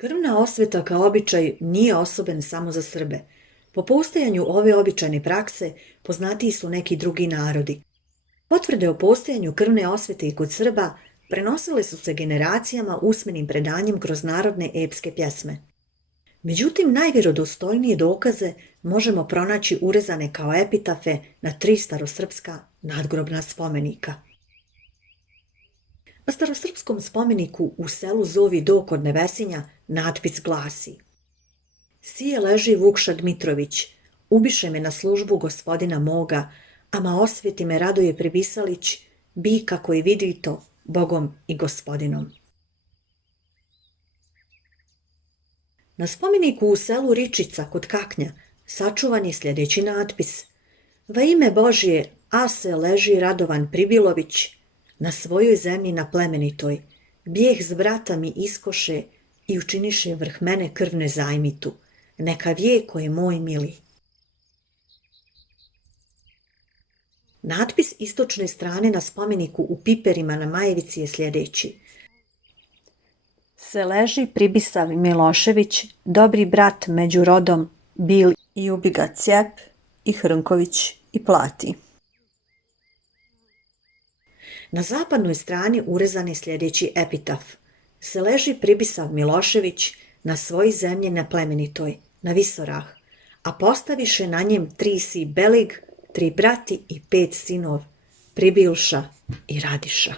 Krvna osveta kao običaj nije osoben samo za Srbe. Po postojanju ove običajne prakse poznatiji su neki drugi narodi. Potvrde o postojanju krvne osvete i kod Srba prenosile su se generacijama usmenim predanjem kroz narodne epske pjesme. Međutim, najvjerodostojnije dokaze možemo pronaći urezane kao epitafe na 3 starosrpska nadgrobna spomenika. Na starosrpskom spomeniku u selu Zovi Do kod Nevesinja natpis glasi: Sije leži Vukša Dmitrović, ubiše me na službu gospodina moga, ama osveti me Radoje Pribisalić, bi kako i vidi to, Bogom i gospodinom. Na spomeniku u selu Ričica kod Kaknja sačuvan je sljedeći natpis: Va ime Božije, ase leži Radovan Pribilović, na svojoj zemlji na plemenitoj, bijeh s brata mi iskoše i učiniše vrh mene krvne zajmitu, neka vijeko je moj mili. Natpis istočne strane na spomeniku u Piperima na Majevici je sljedeći: Se leži Pribisav Milošević, dobri brat među rodom, bil i ubi ga Cijep i Hrnković i Plati. Na zapadnoj strani urezan je sljedeći epitaf: Se leži Pribisav Milošević na svoj zemlji na plemenitoj, na visorah, a postaviše na njem 3 si Belig, 3 brati i 5 sinov, Pribilša i Radiša.